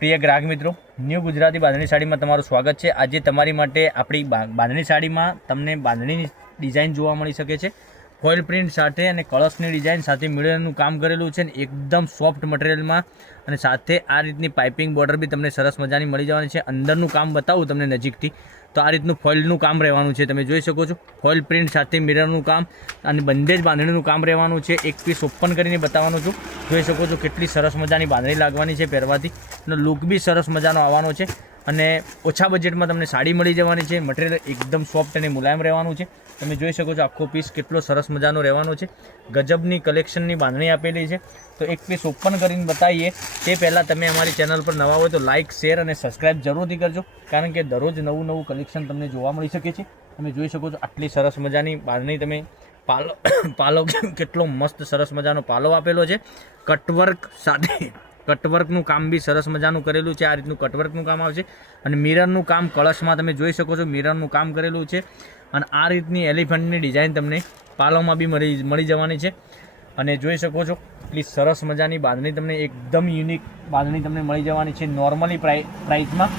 પ્રિય ગ્રાહક મિત્રો, ન્યૂ ગુજરાતી બાંધણી સાડીમાં તમારું સ્વાગત છે। આજે તમારી માટે આપણી બાંધણી સાડીમાં તમને બાંધણીની ડિઝાઇન જોવા મળી શકે છે। ફોઇલ પ્રિન્ટ સાથે અને કળશની ડિઝાઇન સાથે મિરરનું કામ કરેલું છે, એકદમ સોફ્ટ મટીરિયલમાં અને સાથે આ રીતની પાઇપિંગ બોર્ડર બી તમને સરસ મજાની મળી જવાની છે। અંદરનું કામ બતાવું તમને નજીકથી તો આ રીતનું ફોઇલનું કામ રહેવાનું છે, તમે જોઈ શકો છો। ફોઇલ પ્રિન્ટ સાથે મિરરનું કામ અને બંને જ બાંધણીનું કામ રહેવાનું છે। એક પીસ ઓપન કરીને બતાવવાનું છું, જોઈ શકો છો કેટલી સરસ મજાની બાંધણી લાગવાની છે પહેરવાથી અને લુક બી સરસ મજાનો આવવાનો છે અને ઓછા બજેટમાં તમને સાડી મળી જવાની છે। મટીરિયલ એકદમ સોફ્ટ અને મુલાયમ રહેવાનું છે, તમે જોઈ શકો છો આખો પીસ કેટલો સરસ મજાનો રહેવાનો છે। ગજબની કલેક્શનની બાંધણી આપેલી છે, તો એક પીસ ઓપન કરીને બતાવીએ તે પહેલાં તમે અમારી ચેનલ પર નવા હોય તો લાઇક, શેર અને સબસ્ક્રાઈબ જરૂરથી કરજો, કારણ કે દરરોજ નવું કલેક્શન તમને જોવા મળી શકે છે। તમે જોઈ શકો છો આટલી સરસ મજાની બાંધણી, તમે પાલો કેટલો મસ્ત સરસ મજાનો પાલો આપેલો છે। કટવર્ક સાથે કટવર્કનું કામ બી સરસ મજાનું કરેલું છે, આ રીતનું કટવર્કનું કામ આવશે અને મિરરનું કામ કળશમાં તમે જોઈ શકો છો મિરરનું કામ કરેલું છે અને આ રીતની એલિફન્ટની ડિઝાઇન તમને પાલોમાં બી મળી જવાની છે અને જોઈ શકો છો એટલી સરસ મજાની બાંધણી તમને એકદમ યુનિક બાંધણી તમને મળી જવાની છે। નોર્મલી પ્રાઇસમાં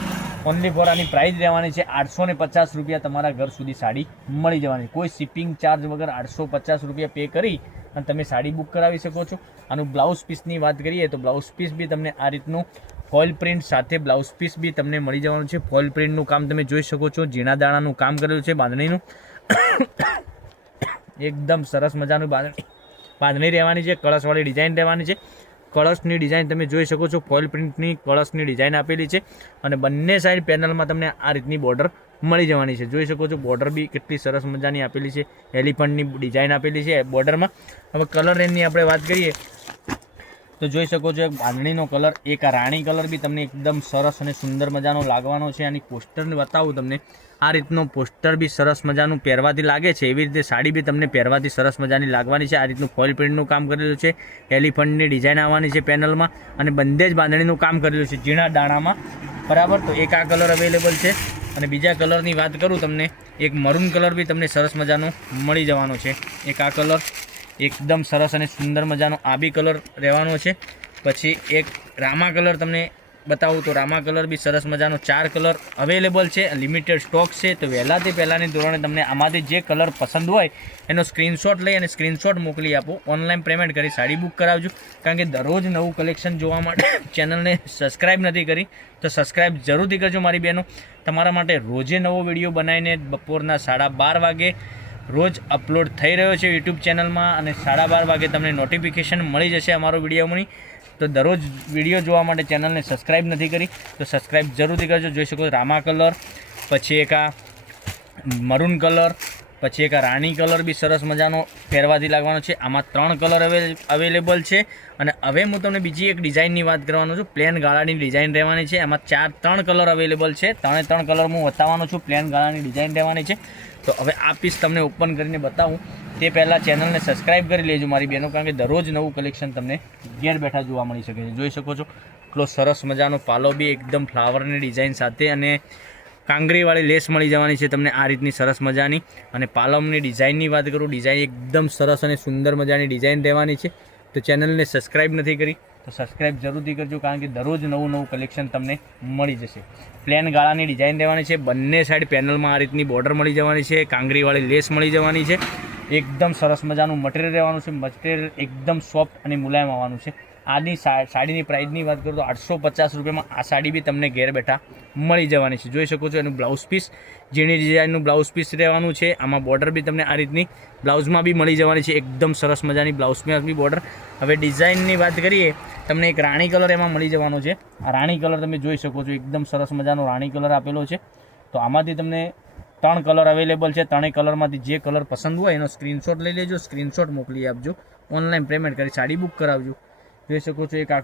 ઓનલી ફોર આની પ્રાઇસ રહેવાની છે 850 રૂપિયા, તમારા ઘર સુધી સાડી મળી જવાની, કોઈ શિપિંગ ચાર્જ વગર 850 રૂપિયા પે કરી અને તમે સાડી બુક કરાવી શકો છો। આનું બ્લાઉઝ પીસની વાત કરીએ તો બ્લાઉઝ પીસ બી તમને આ રીતનું ફોઇલ પ્રિન્ટ સાથે બ્લાઉઝ પીસ બી તમને મળી જવાનું છે। ફોઇલ પ્રિન્ટનું કામ તમે જોઈ શકો છો, ઝીણા દાણાનું કામ કરેલું છે બાંધણીનું એકદમ સરસ મજાનું બાંધણી રહેવાની છે। કળશવાળી ડિઝાઇન રહેવાની છે, કળશની ડિઝાઇન તમે જોઈ શકો છો, ફોઇલ પ્રિન્ટની કળશની ડિઝાઇન આપેલી છે અને બંને સાઈડ પેનલમાં તમને આ રીતની બોર્ડર મળી જવાની છે, જોઈ શકો છો। બોર્ડર બી કેટલી સરસ મજાની આપેલી છે, એલિફન્ટની ડિઝાઇન આપેલી છે બોર્ડરમાં। હવે કલર રેન્જની આપણે વાત કરીએ તો જોઈ શકો છો બાંધણીનો કલર એક રાણી કલર બી તમને એકદમ સરસ અને સુંદર મજાનો લાગવાનો છે। આની પોસ્ટરને બતાવું તમને, આ રીતનો પોસ્ટર બી સરસ મજાનું પહેરવાથી લાગે છે, એવી રીતે સાડી બી તમને પહેરવાથી સરસ મજાની લાગવાની છે। આ રીતનું ફોઇલ પ્રિન્ટનું કામ કરેલું છે, એલિફન્ટની ડિઝાઇન આવવાની છે પેનલમાં અને બંને જ બાંધણીનું કામ કરેલું છે ઝીણા દાણામાં, બરાબર। તો એક આ કલર અવેલેબલ છે અને બીજા કલરની વાત કરું તમને, એક મરૂન કલર બી તમને સરસ મજાનો મળી જવાનો છે। એક આ કલર એકદમ સરસ અને સુંદર મજાનો આ બી કલર રહેવાનો છે। પછી એક રામા કલર તમને બતાવું તો રામા કલર બી સરસ મજાનો 4 કલર અવેલેબલ છે, લિમિટેડ સ્ટોક છે, તો વહેલાથી પહેલાંની ધોરણે તમને આમાંથી જે કલર પસંદ હોય એનો સ્ક્રીનશોટ લઈ અને સ્ક્રીનશોટ મોકલી આપો, ઓનલાઈન પેમેન્ટ કરી સાડી બુક કરાવજો, કારણ કે દરરોજ નવું કલેક્શન જોવા માટે ચેનલને સબસ્ક્રાઈબ નથી કરી તો સબસ્ક્રાઈબ જરૂરથી કરજો મારી બહેનો। તમારા માટે રોજે નવો વિડીયો બનાવીને બપોરના 12:30 વાગે રોજ અપલોડ થઈ રહ્યો છે યુટ્યુબ ચેનલમાં અને 12:30 વાગે તમને નોટિફિકેશન મળી જશે અમારો વિડીયોની। તો દરરોજ વિડીયો જોવા માટે ચેનલને સબસ્ક્રાઈબ નથી કરી તો સબસ્ક્રાઈબ જરૂરથી કરજો। જોઈ શકો રામા કલર, પછી એક આ મરૂન કલર, પછી એક આ રાણી કલર બી સરસ મજાનો પહેરવાથી લાગવાનો છે। આમાં 3 કલર અવેલેબલ છે અને હવે હું તમને બીજી એક ડિઝાઇનની વાત કરવાનો છું, પ્લેન ગાળાની ડિઝાઇન રહેવાની છે। આમાં 3 કલર અવેલેબલ છે, 3 કલર હું બતાવવાનો છું, પ્લેન ગાળાની ડિઝાઇન રહેવાની છે। તો હવે આ પીસ તમને ઓપન કરીને બતાવું તે પહેલાં ચેનલને સબસ્ક્રાઈબ કરી લેજો મારી બહેનો, કારણ કે દરરોજ નવું કલેક્શન તમને ઘેર બેઠા જોવા મળી શકે છે। જોઈ શકો છો એટલો સરસ મજાનો પાલો બી એકદમ ફ્લાવરની ડિઝાઇન સાથે અને કાંગરીવાળી લેસ મળી જવાની છે તમને આ રીતની સરસ મજાની। અને પાલમની ડિઝાઇનની વાત કરું, ડિઝાઇન એકદમ સરસ અને સુંદર મજાની ડિઝાઇન રહેવાની છે। તો ચેનલને સબસ્ક્રાઈબ નથી કરી તો સબસ્ક્રાઈબ જરૂરથી કરજો, કારણ કે દરરોજ નવું કલેક્શન તમને મળી જશે। પ્લેન ગાળાની ડિઝાઇન રહેવાની છે, બંને સાઈડ પેનલમાં આ રીતની બોર્ડર મળી જવાની છે, કાંગરીવાળી લેસ મળી જવાની છે, એકદમ સરસ મજાનું મટીરિયલ રહેવાનું છે, મટીરિયલ એકદમ સોફ્ટ અને મુલાયમ આવવાનું છે। આની સાડીની પ્રાઇસની વાત કરું તો 850 રૂપિયામાં આ સાડી બી તમને ઘેર બેઠા મળી જવાની છે। જોઈ શકો છો એનું બ્લાઉઝ પીસ ઝીણી ડિઝાઇનનું બ્લાઉઝ પીસ રહેવાનું છે, આમાં બોર્ડર બી તમને આ રીતની બ્લાઉઝમાં બી મળી જવાની છે, એકદમ સરસ મજાની બ્લાઉઝમાં બી બોર્ડર। હવે ડિઝાઇનની વાત કરીએ, તમને એક રાણી કલર એમાં મળી જવાનો છે, આ રાણી કલર તમે જોઈ શકો છો એકદમ સરસ મજાનો રાણી કલર આપેલો છે। તો આમાંથી તમને 3 કલર અવેલેબલ છે, 3 કલરમાંથી જે કલર પસંદ હોય એનો સ્ક્રીનશોટ લઈ લેજો, સ્ક્રીનશોટ મોકલી આપજો, ઓનલાઈન પેમેન્ટ કરી સાડી બુક કરાવજો। જોઈ શકો છો એક આ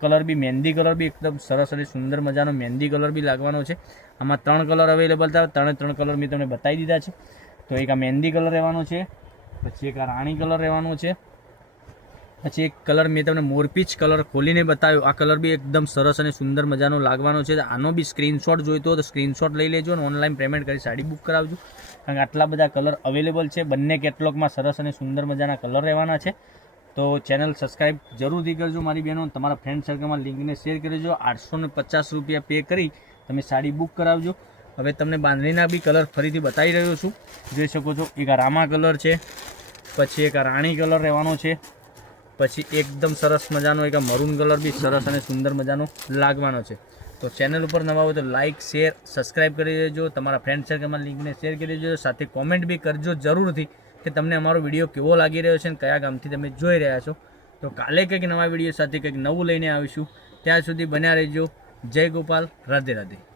કલર બી મહેંદી કલર બી એકદમ સરસ અને સુંદર મજાનો મહેંદી કલર બી લાગવાનો છે। આમાં 3 કલર અવેલેબલ હતા, 3 કલર મેં તમને બતાવી દીધા છે। તો એક આ મહેંદી કલર રહેવાનો છે, પછી એક આ રાણી કલર રહેવાનો છે, પછી એક કલર મેં તમને મોરપીચ કલર ખોલીને બતાવ્યો, આ કલર બી એકદમ સરસ અને સુંદર મજાનો લાગવાનો છે। આનો બી સ્ક્રીનશોટ જોઈતો હોય તો સ્ક્રીનશોટ લઈ લેજો અને ઓનલાઈન પેમેન્ટ કરી સાડી બુક કરાવજો, કારણ કે આટલા બધા કલર અવેલેબલ છે, બંને કેટલોગમાં સરસ અને સુંદર મજાના કલર રહેવાના છે। તો ચેનલ સબસ્ક્રાઈબ જરૂરથી કરજો મારી બહેનો. તમારા ફ્રેન્ડ સર્કલમાં લિંકને શેર કરજો. 850 રૂપિયા પે કરી તમે સાડી બુક કરાવજો. હવે તમને બાંધણીના બી કલર ફરીથી બતાવી રહ્યો છું. જોઈ શકો છો, એક આ રામા કલર છે, પછી એક આ રાણી કલર રહેવાનો છે, પછી એકદમ સરસ મજાનો એક આ મરૂન કલર બી સરસ અને સુંદર મજાનો લાગવાનો છે. તો ચેનલ ઉપર નવા હોય તો લાઇક શેર સબસ્ક્રાઈબ કરી દેજો. તમારા ફ્રેન્ડ સર્કલમાં લિંકને શેર કરી દેજો. સાથે કોમેન્ટ બી કરજો જરૂરથી કે તમને અમારો વિડીયો કેવો લાગી રહ્યો છે અને કયા ગામથી તમે જોઈ રહ્યા છો. તો કાલે કંઈક નવા વિડીયો સાથે કંઈક નવું લઈને આવીશું. ત્યાં સુધી બન્યા રહેજો. જય ગોપાલ. રાધે રાધે.